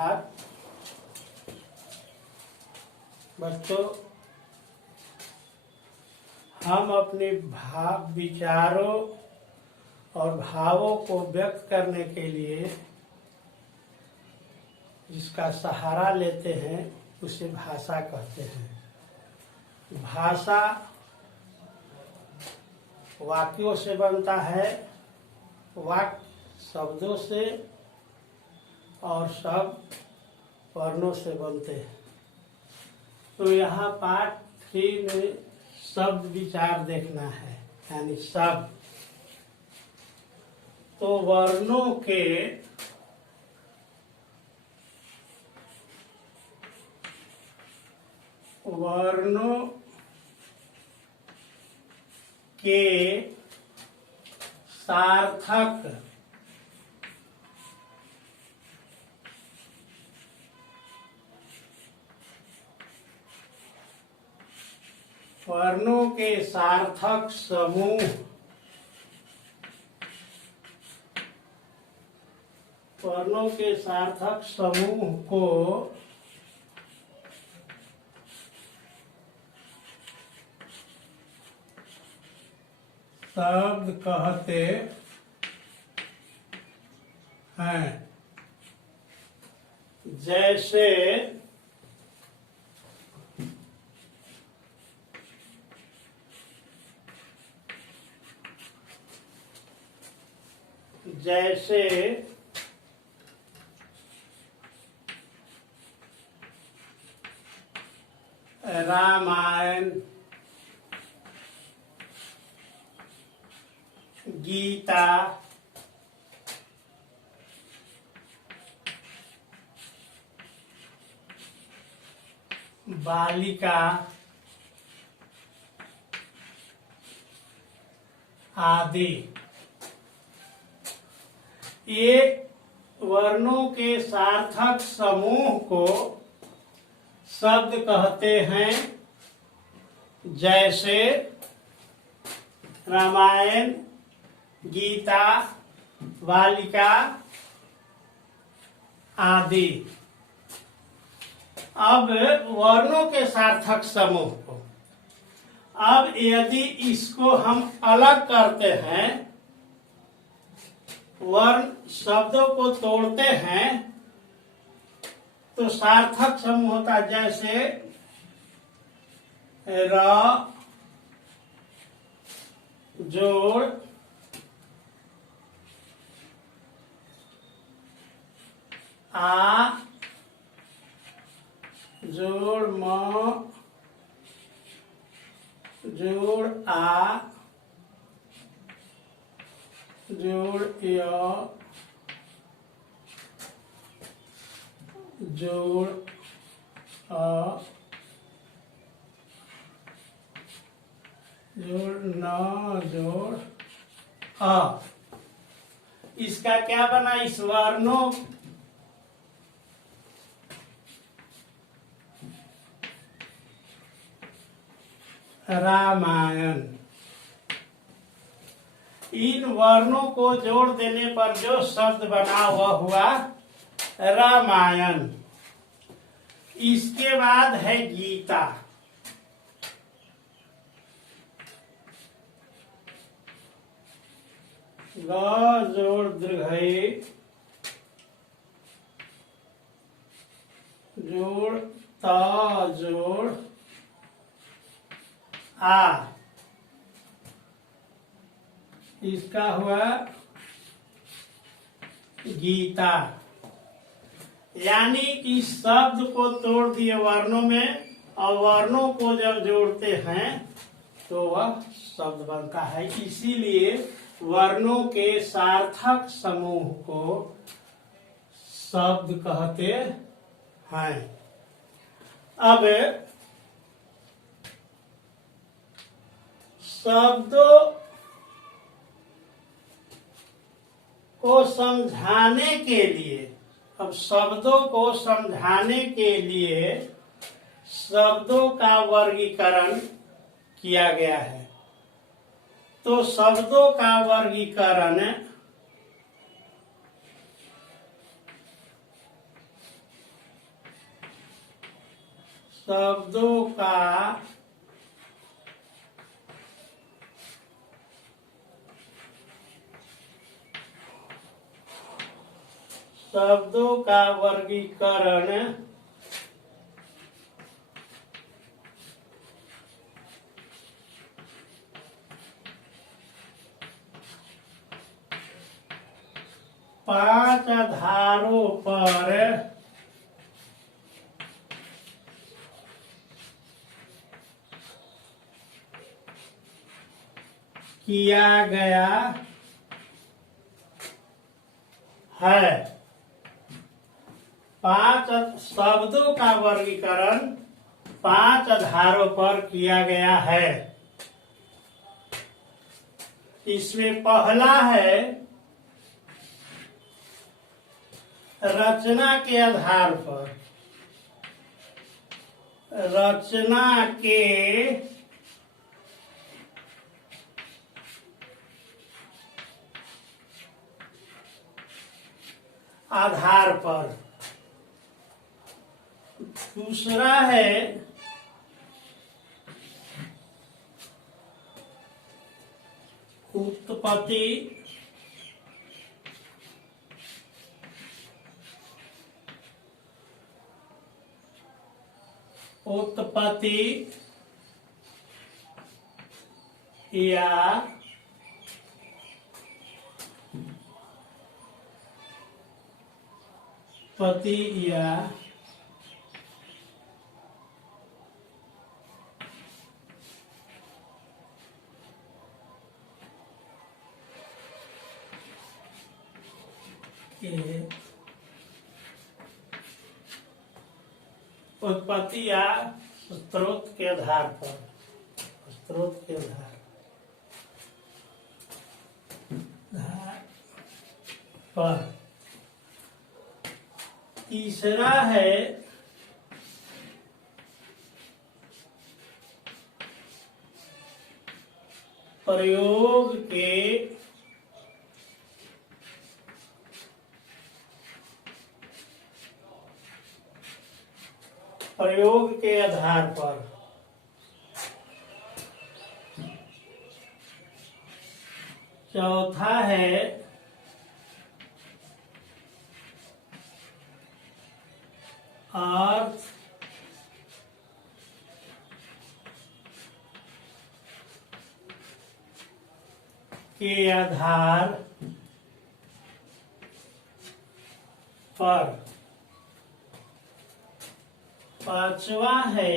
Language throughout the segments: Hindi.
नमस्कार बच्चों, हम अपने विचारों और भावों को व्यक्त करने के लिए जिसका सहारा लेते हैं उसे भाषा कहते हैं। भाषा वाक्यों से बनता है, वाक्य शब्दों से और शब्द वर्णों से बनते हैं। तो यहाँ पार्ट 3 में शब्द विचार देखना है, यानी शब्द। तो वर्णों के सार्थक वर्णों के सार्थक समूह को शब्द कहते हैं। जैसे रामायण, गीता, बालिका आदि। ये वर्णों के सार्थक समूह को शब्द कहते हैं। जैसे रामायण, गीता, बालिका आदि। अब वर्णों के सार्थक समूह को, अब यदि इसको हम अलग करते हैं, वर्ण शब्दों को तोड़ते हैं, तो सार्थक समूह होता है। जैसे र जोड़ आ जोड़ म जोड़ आ जोड़ य जोड़ अ जोड़ न जोड़ अ। इसका क्या बना? इस वर्णों रामायण। इन वर्णों को जोड़ देने पर जो शब्द बना वह हुआ रामायण। इसके बाद है गीता। ग जोड़ दीर्घई जोड़ त जोड़ आ। इसका हुआ गीता। यानी इस शब्द को तोड़ दिए वर्णों में, और वर्णों को जब जोड़ते हैं तो वह शब्द बनता है। इसीलिए वर्णों के सार्थक समूह को शब्द कहते हैं। अब शब्दों को समझाने के लिए, शब्दों का वर्गीकरण किया गया है। तो शब्दों का वर्गीकरण शब्दों का वर्गीकरण पांच आधारों पर किया गया है। पांच शब्दों का वर्गीकरण पांच आधारों पर किया गया है। इसमें पहला है रचना के आधार पर। रचना के आधार पर। दूसरा है उत्पत्ति या उत्पत्ति या स्रोत के आधार पर। तीसरा है प्रयोग के आधार पर। चौथा है अर्थ के आधार पर। पांचवा है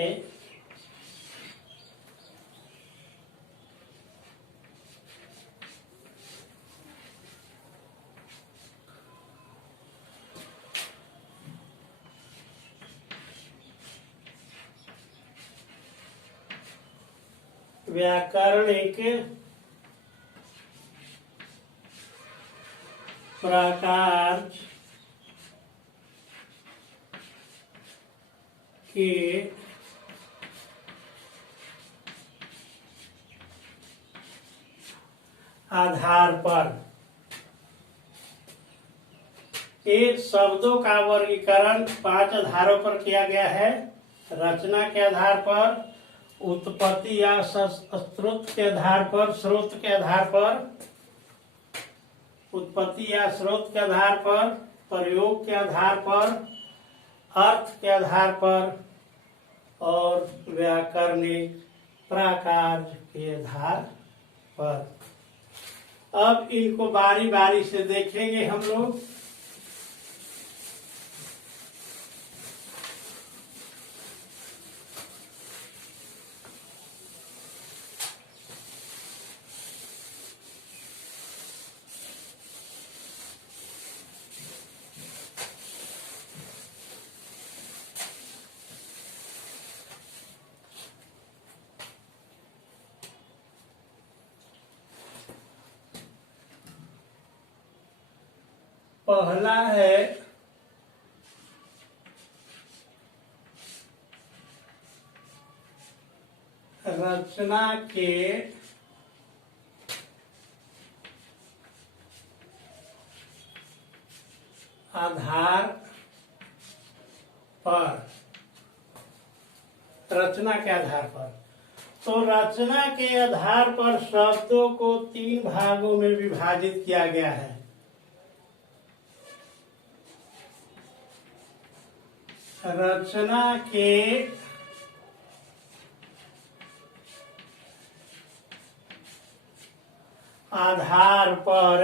व्याकरणिक प्रकार के आधार पर। एक शब्दों का वर्गीकरण पांच आधारों पर किया गया है। रचना के आधार पर, उत्पत्ति या स्रोत के आधार पर, उत्पत्ति या स्रोत के आधार पर, प्रयोग के आधार पर, अर्थ के आधार पर और व्याकरणिक प्रकार के आधार पर। अब इनको बारी बारी से देखेंगे हम लोग। पहला है रचना के आधार पर। रचना के आधार पर। तो रचना के आधार पर शब्दों को 3 भागों में विभाजित किया गया है। रचना के आधार पर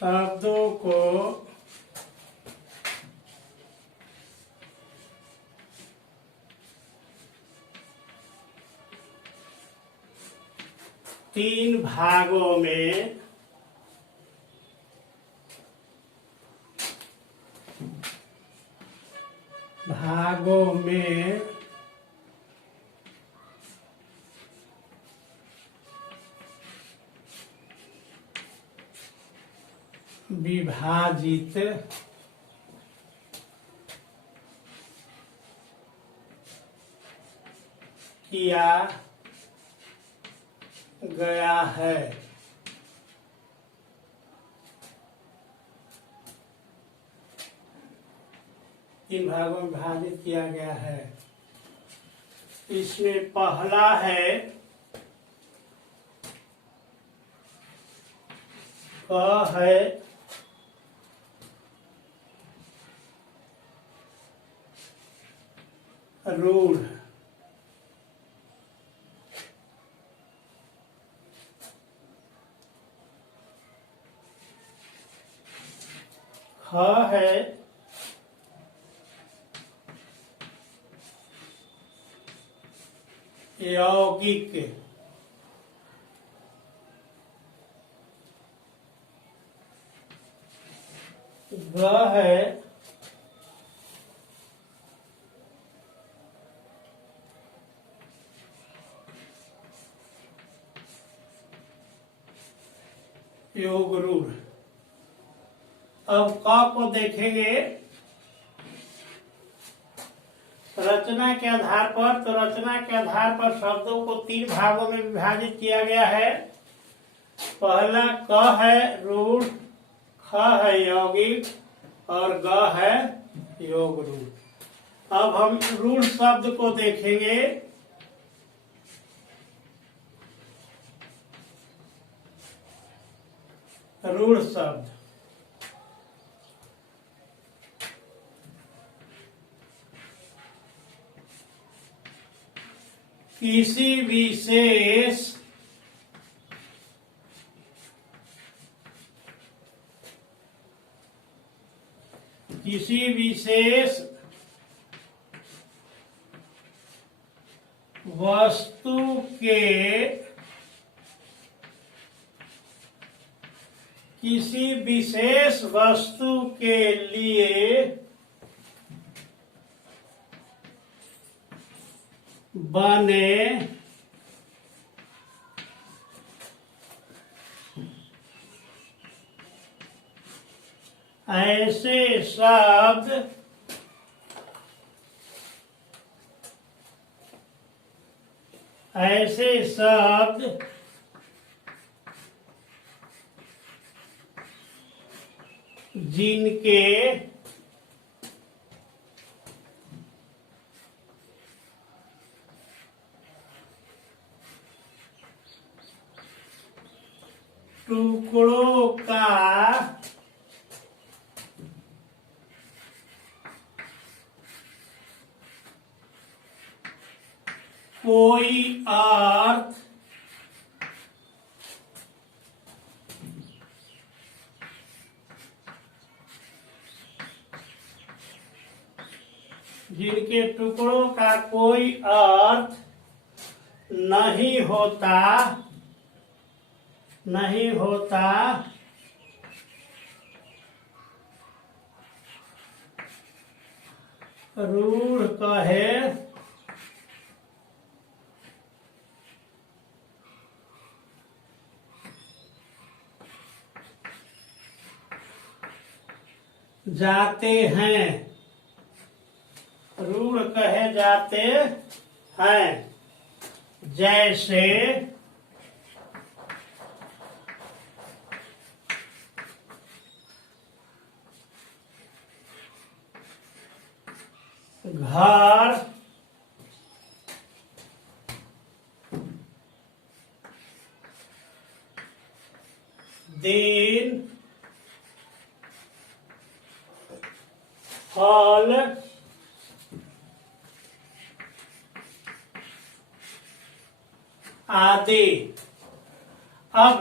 शब्दों को तीन भागों में विभाजित किया गया है। तीन भागों में विभाजित किया गया है। इसमें पहला है क है रूढ़। ख है यौगिक। ग है योग रूढ़। अब क को देखेंगे रचना के आधार पर। तो रचना के आधार पर शब्दों को 3 भागों में विभाजित किया गया है। पहला क है रूढ़, ख है यौगिक और ग है योग रूढ़। अब हम रूढ़ शब्द को देखेंगे। रूढ़ शब्द किसी विशेष वस्तु के किसी विशेष वस्तु के लिए बने ऐसे शब्द जिनके टुकड़ों का कोई अर्थ जिनके टुकड़ों का कोई अर्थ नहीं होता रूढ़ कहे जाते हैं। रूढ़ कहे जाते हैं। जैसे घर, दिन, फल, आदि। अब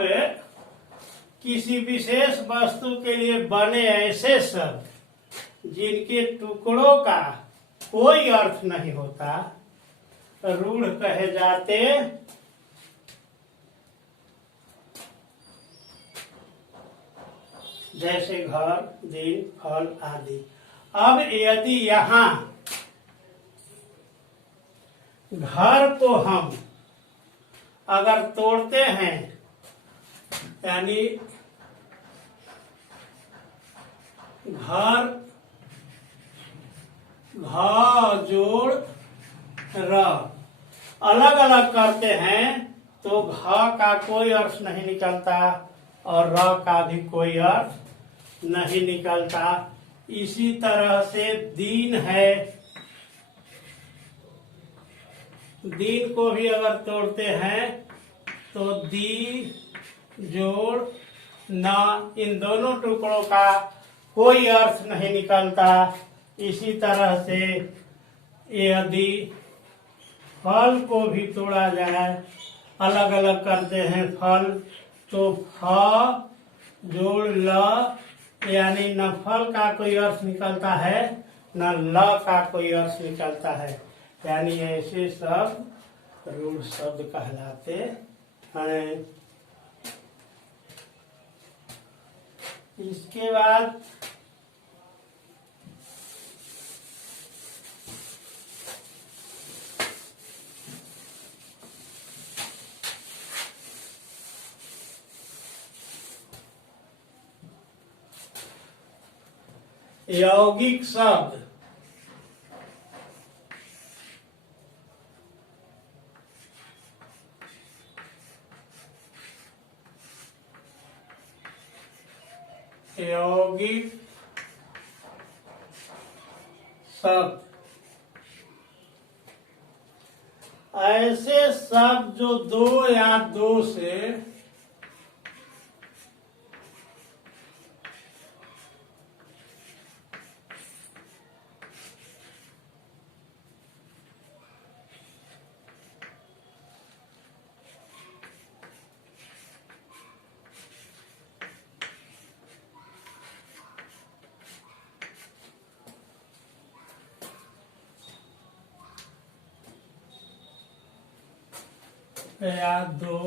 किसी विशेष वस्तु के लिए बने ऐसे शब्द जिनके टुकड़ों का कोई अर्थ नहीं होता रूढ़ कहे जाते जैसे घर, दिन, फल आदि। अब यदि यहाँ घर को हम अगर तोड़ते हैं, यानी घर घ जोड़ र अलग अलग करते हैं तो घ का कोई अर्थ नहीं निकलता और र का भी कोई अर्थ नहीं निकलता। इसी तरह से दिन है, दिन को भी अगर तोड़ते हैं तो दी जोड़ ना, इन दोनों टुकड़ों का कोई अर्थ नहीं निकलता। इसी तरह से यदि फल को भी तोड़ा जाए, अलग अलग करते हैं फल, तो फ जोड़ ल, यानी न फल का कोई अर्थ निकलता है न ल का कोई अर्थ निकलता है, यानी ऐसे शब्द रूढ़ शब्द कहलाते हैं। इसके बाद यौगिक शब्द। यौगिक शब्द ऐसे शब्द जो दो या दो से या दो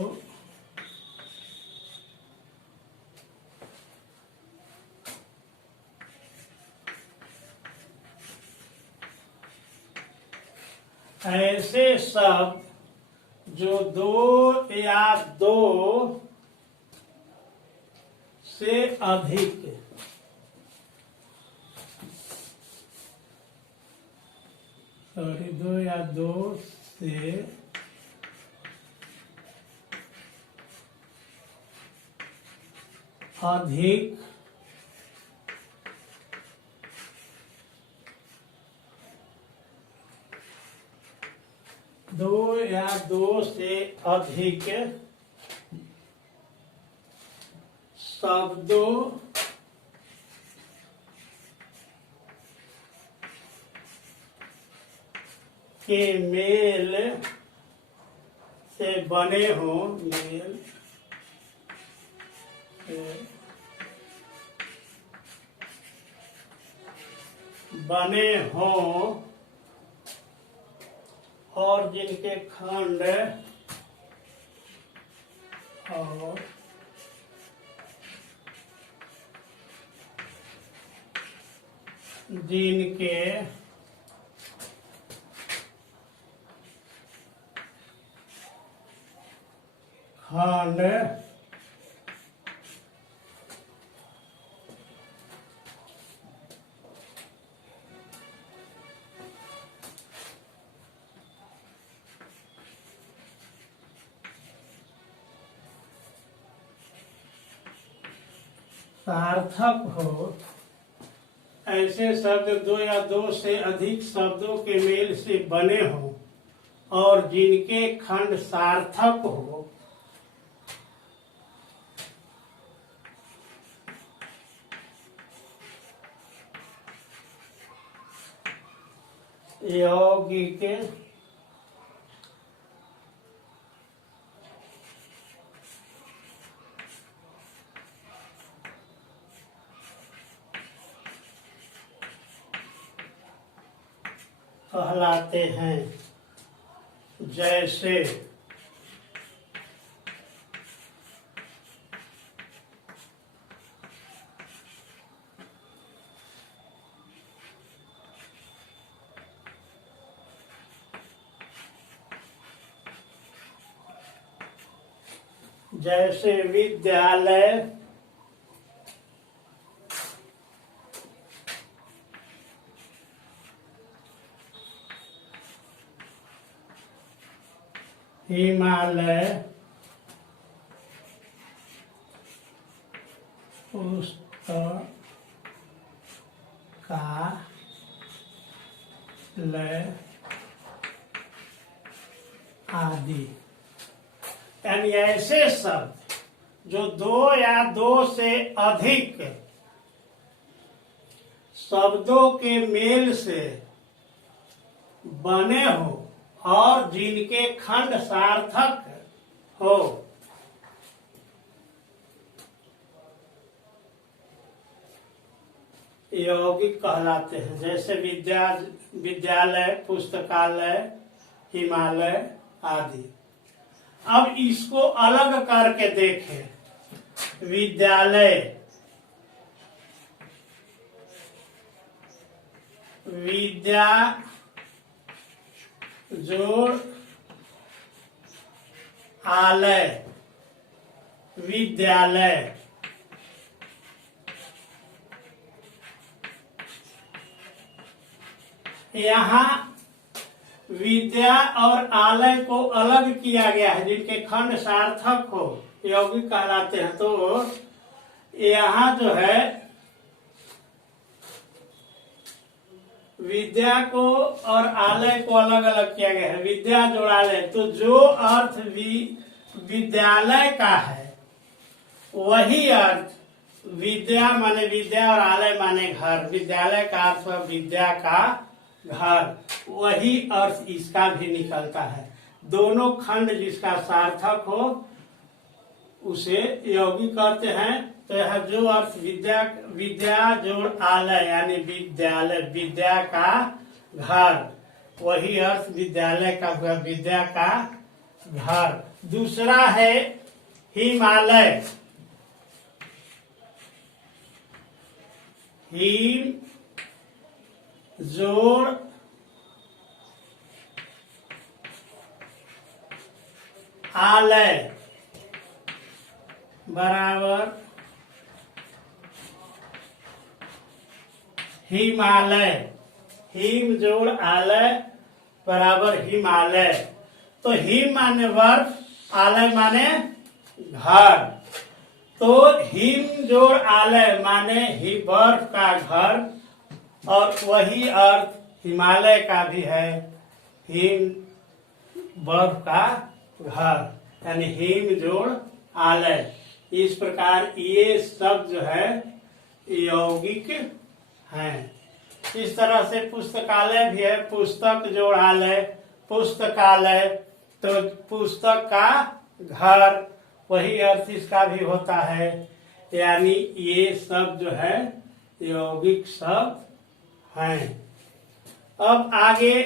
ऐसे शब्द जो दो या दो से अधिक दो या दो से अधिक दो या दो से अधिक शब्दों के मेल से बने हो, मेल बने हो और जिनके खंड और जिनके खंड सार्थक हो ऐसे शब्द दो या दो से अधिक शब्दों के मेल से बने हों और जिनके खंड सार्थक हो, यौगिक कहलाते हैं। जैसे विद्यालय, हिमालय, पुस्तकालय आदि। यानी ऐसे शब्द जो दो या दो से अधिक शब्दों के मेल से बने हो और जिनके खंड सार्थक हो, यौगिक कहलाते हैं। जैसे विद्यालय, पुस्तकालय, हिमालय आदि। अब इसको अलग करके देखें। विद्यालय, विद्या जोड़ आलय, विद्यालय। यहाँ विद्या और आलय को अलग किया गया है, जिनके खंड सार्थक हो यौगिक कहलाते हैं। तो यहाँ जो है विद्या को और आलय को अलग अलग किया गया है। विद्या जोड़ालय, तो जो अर्थ विद्यालय का है वही अर्थ विद्या माने विद्या और आलय माने घर। विद्यालय का अर्थ विद्या का घर, वही अर्थ इसका भी निकलता है। दोनों खंड जिसका सार्थक हो उसे यौगिक कहते हैं। तो यह जो अर्थ विद्या जोड़ आलय यानी विद्यालय, विद्या का घर, वही अर्थ विद्यालय का हुआ, विद्या का घर। दूसरा है हिमालय। हिम जोड़ आलय बराबर हिमालय। हिम जोड़ आलय बराबर हिमालय। तो हिम माने बर्फ, आलय माने घर। तो हिम जोड़ आलय माने ही बर्फ का घर, और वही अर्थ हिमालय का भी है, हिम बर्फ का घर, यानी हिम जोड़ आलय। इस प्रकार ये शब्द जो है यौगिक हैं। इस तरह से पुस्तकालय भी है, पुस्तक जोड़ आलय, पुस्तकालय, तो पुस्तक का घर, वही अर्थ इसका भी होता है। यानी ये शब्द जो है यौगिक शब्द हैं। अब आगे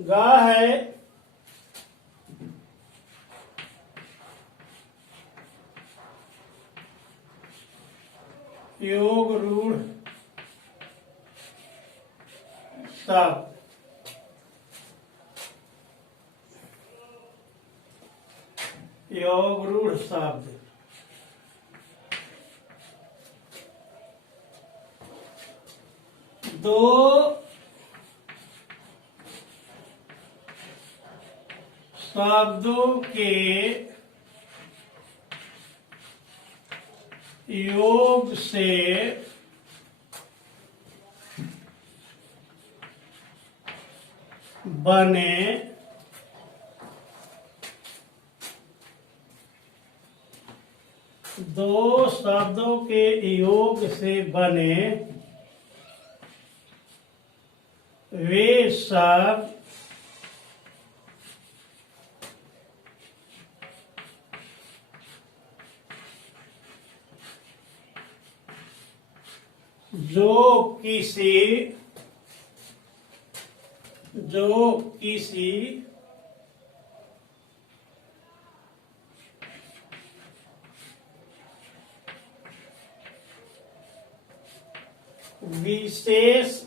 ग है योग रूढ़ शब्द। योग रूढ़ शब्द। दो शब्दों के योग से बने दो शब्दों के योग से बने वे शब्द जो किसी विशेष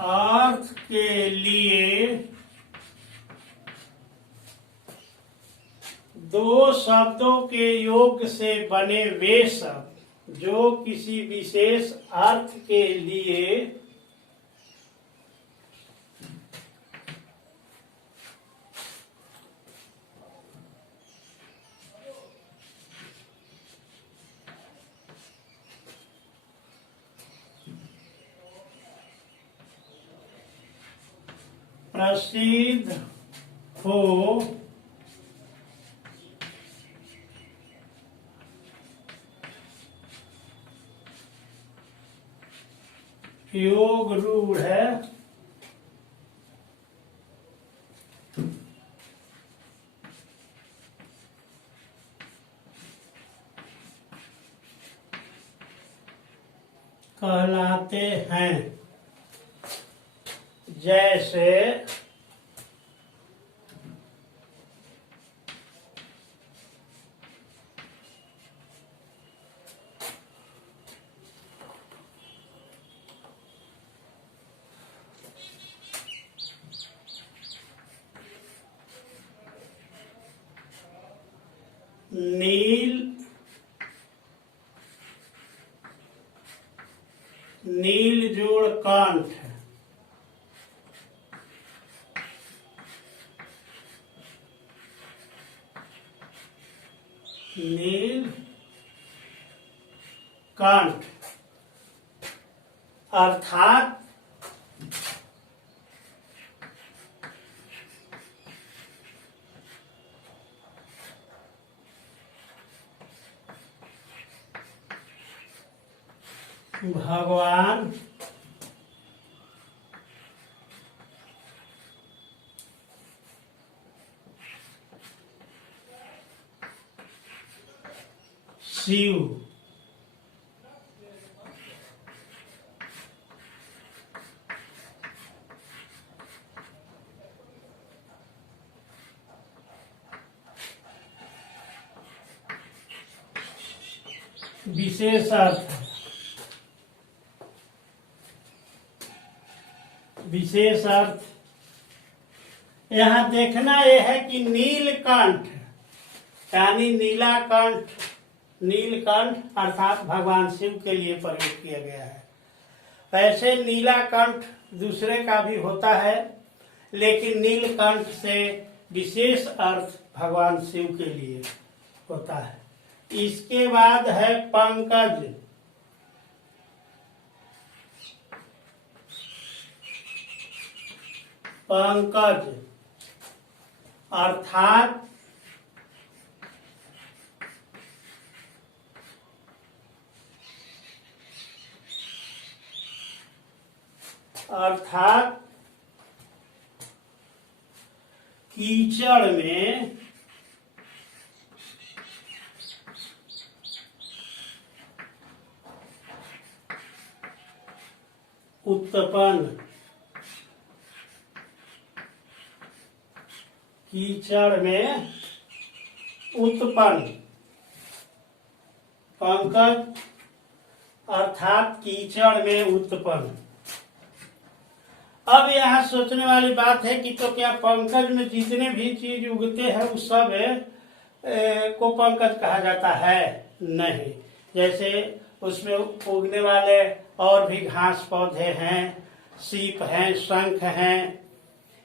अर्थ के लिए दो शब्दों के योग से बने वे शब्द जो किसी विशेष अर्थ के लिए प्रसिद्ध हो योग रूढ़ है। कहलाते हैं। जैसे नील जोड़ कांठ, नील कांठ अर्थात भगवान शिव विशेष अर्थ, विशेष अर्थ यहाँ देखना यह है कि नीलकंठ यानी नीला कंठ, नीलकंठ अर्थात भगवान शिव के लिए प्रयोग किया गया है। वैसे नीला कंठ दूसरे का भी होता है, लेकिन नीलकंठ से विशेष अर्थ भगवान शिव के लिए होता है। इसके बाद है पंकज, पंकज अर्थात कीचड़ में उत्पन्न, कीचड़ में उत्पन्न, पंकज अर्थात कीचड़ में उत्पन्न। अब यहाँ सोचने वाली बात है कि तो क्या पंकज में जितने भी चीज उगते हैं उस सब को पंकज कहा जाता है? नहीं। जैसे उसमें उगने वाले और भी घास पौधे हैं, सीप हैं, शंख हैं,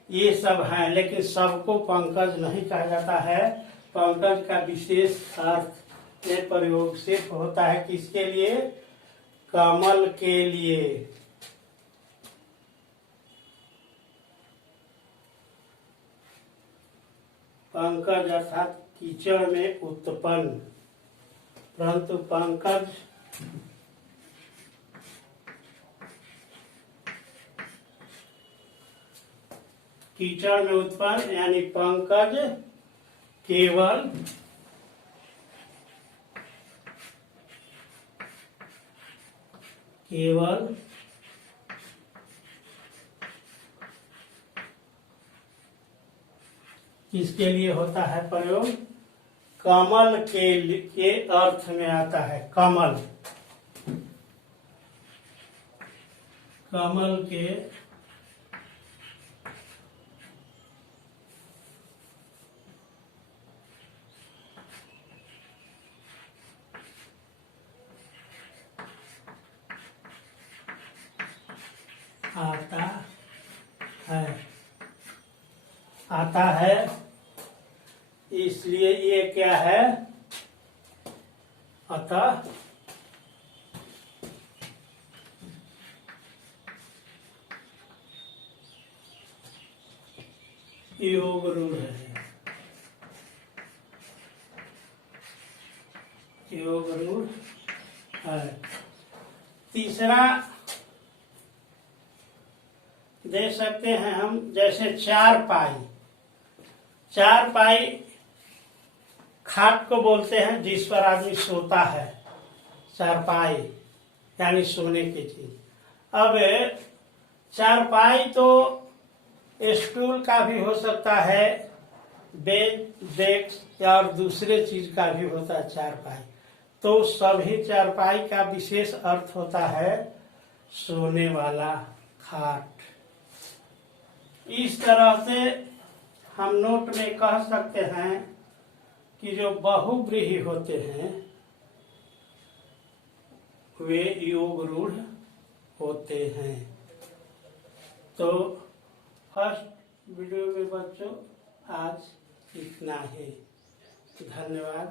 ये सब हैं, लेकिन सबको पंकज नहीं कहा जाता है। पंकज का विशेष अर्थ ये प्रयोग सिर्फ होता है किसके लिए? कमल के लिए। पंकज अर्थात कीचड़ में उत्पन्न, परंतु पंकज कीचड़ में उत्पन्न यानी पंकज केवल किसके लिए होता है प्रयोग? कमल के अर्थ में आता है। कमल के आता है, इसलिए ये क्या है? अतः योग रूढ़ है। योग रूढ़ है। तीसरा दे सकते हैं हम, जैसे चारपाई खाट को बोलते हैं जिस पर आदमी सोता है। चारपाई यानी सोने की चीज। अब चारपाई तो स्टूल का भी हो सकता है, बेंच डेस्क और दूसरे चीज का भी होता है चारपाई। तो सभी चारपाई का विशेष अर्थ होता है सोने वाला खाट। इस तरह से हम नोट में कह सकते हैं कि जो बहुव्रीहि होते हैं वे योग रूढ़ होते हैं। तो फर्स्ट वीडियो में बच्चों आज इतना ही। धन्यवाद।